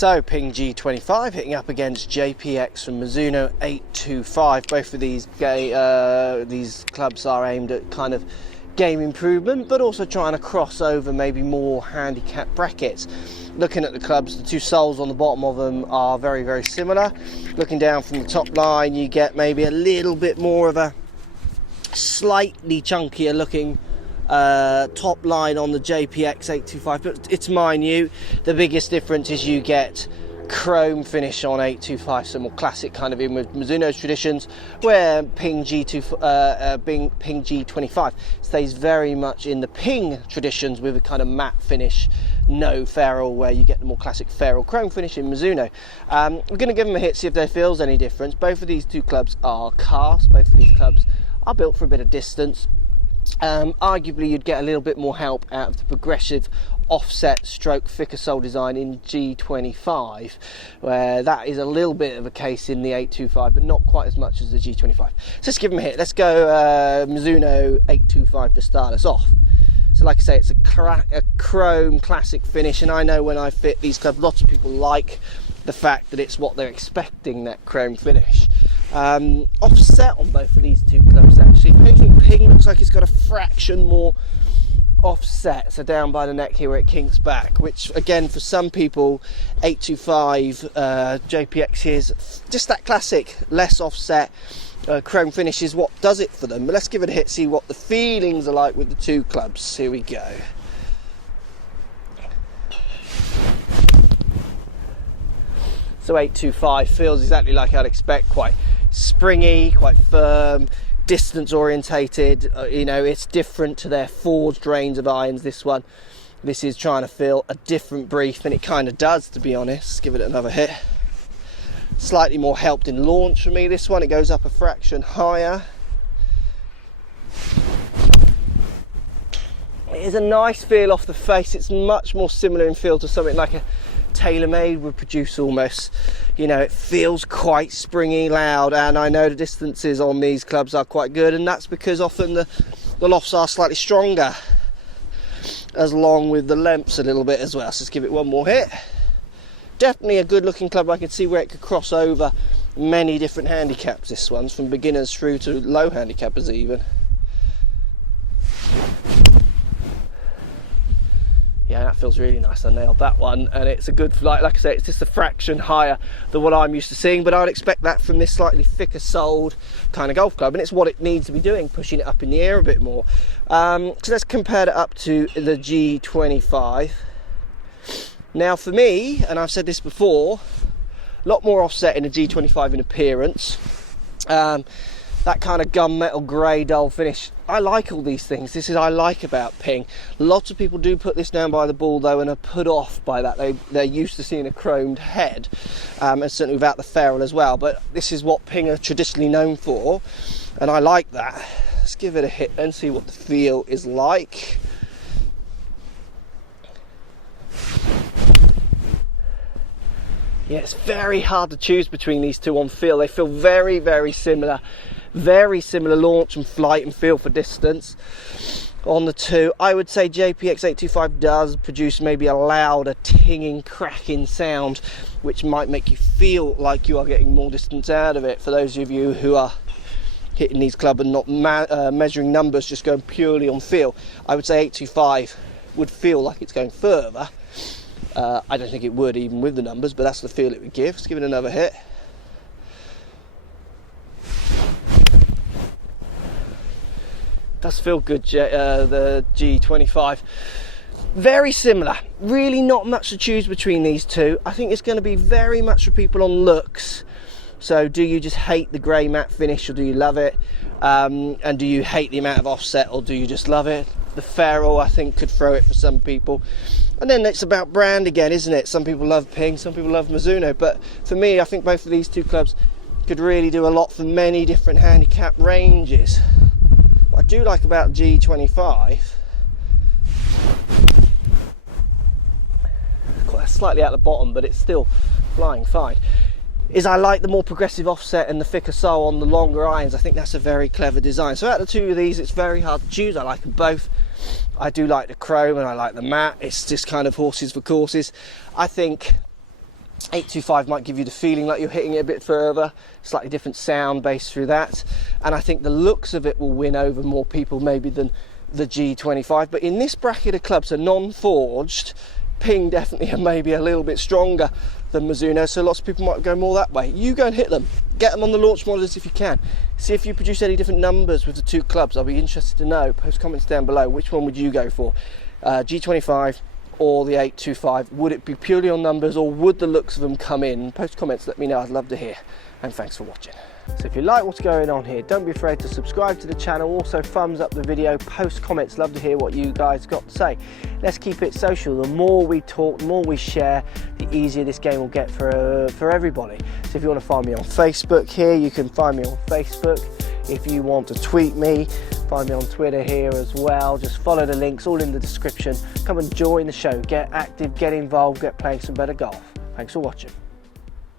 So Ping G25 hitting up against JPX from Mizuno 825. Both of these clubs are aimed at kind of game improvement, but also trying to cross over maybe more handicap brackets. Looking at the clubs, the two soles on the bottom of them are very, very similar. Looking down from the top line, you get maybe a little bit more of a slightly chunkier looking top line on the JPX825, but it's minute. The biggest difference is you get chrome finish on 825, so more classic kind of in with Mizuno's traditions, where Ping G25 stays very much in the Ping traditions with a kind of matte finish, no ferrule, where you get the more classic ferrule chrome finish in Mizuno. We're going to give them a hit, see if there feels any difference. Both of these two clubs are cast, both of these clubs are built for a bit of distance. Arguably you'd get a little bit more help out of the progressive offset stroke thicker sole design in G25, where that is a little bit of a case in the 825, but not quite as much as the G25. So let's give them a hit. Let's go Mizuno 825 to start us off. So like I say, it's a chrome classic finish, and I know when I fit these clubs, lots of people like the fact that it's what they're expecting, that chrome finish. Offset on both of these two clubs actually. Ping looks like it's got a fraction more offset, so down by the neck here where it kinks back, which again for some people 825 JPX here's just that classic less offset chrome finish is what does it for them. But let's give it a hit, see what the feelings are like with the two clubs. Here we go. So 825 feels exactly like I'd expect, quite springy, quite firm, distance orientated. You know, it's different to their forged range of irons. This is trying to feel a different brief, and it kind of does, to be honest. Give it another hit. Slightly more helped in launch for me, this one. It goes up a fraction higher. It is a nice feel off the face. It's much more similar in feel to something like a TaylorMade would produce almost. You know, it feels quite springy, loud, and I know the distances on these clubs are quite good, and that's because often the lofts are slightly stronger, as long with the lengths a little bit as well. So let's give it one more hit. Definitely a good looking club. I can see where it could cross over many different handicaps, this one's, from beginners through to low handicappers even. Yeah, that feels really nice. I nailed that one, and it's a good, like I say, it's just a fraction higher than what I'm used to seeing, but I'd expect that from this slightly thicker soled kind of golf club, and it's what it needs to be doing, pushing it up in the air a bit more. So let's compare it up to the G25. Now for me, and I've said this before, a lot more offset in the G25 in appearance. That kind of gunmetal grey dull finish. I like all these things. This is what I like about Ping. Lots of people do put this down by the ball though, and are put off by that. They're used to seeing a chromed head, and certainly without the ferrule as well. But this is what Ping are traditionally known for, and I like that. Let's give it a hit and see what the feel is like. Yeah, it's very hard to choose between these two on feel. They feel very, very similar. Very similar launch and flight and feel for distance on the two. I would say JPX825 does produce maybe a louder, tinging, cracking sound, which might make you feel like you are getting more distance out of it. For those of you who are hitting these clubs and not measuring numbers, just going purely on feel, I would say 825 would feel like it's going further. I don't think it would even with the numbers, but that's the feel it would give. Let's give it another hit. Does feel good, the G25. Very similar. Really not much to choose between these two. I think it's going to be very much for people on looks. So do you just hate the grey matte finish, or do you love it? And do you hate the amount of offset, or do you just love it? The ferrule, I think, could throw it for some people. And then it's about brand again, isn't it? Some people love Ping, some people love Mizuno. But for me, I think both of these two clubs could really do a lot for many different handicap ranges. What I do like about G25, slightly at the bottom, but it's still flying fine, is I like the more progressive offset and the thicker sole on the longer irons. I think that's a very clever design. So out of the two of these, it's very hard to choose. I like them both. I do like the chrome and I like the matte. It's just kind of horses for courses. I think 825 might give you the feeling like you're hitting it a bit further, slightly different sound base through that, and I think the looks of it will win over more people maybe than the G25. But in this bracket of clubs, a non-forged, Ping definitely and maybe a little bit stronger than Mizuno, so lots of people might go more that way. You go and hit them, get them on the launch models if you can. See if you produce any different numbers with the two clubs. I'll be interested to know. Post comments down below, which one would you go for, G25 or the 825? Would it be purely on numbers, or would the looks of them come in? Post comments, let me know, I'd love to hear. And thanks for watching. So if you like what's going on here, don't be afraid to subscribe to the channel. Also thumbs up the video, post comments, love to hear what you guys got to say. Let's keep it social. The more we talk, the more we share, the easier this game will get for everybody. So if you want to find me on Facebook here, you can find me on Facebook. If you want to tweet me, find me on Twitter here as well. Just follow the links, all in the description. Come and join the show, get active, get involved, get playing some better golf. Thanks for watching.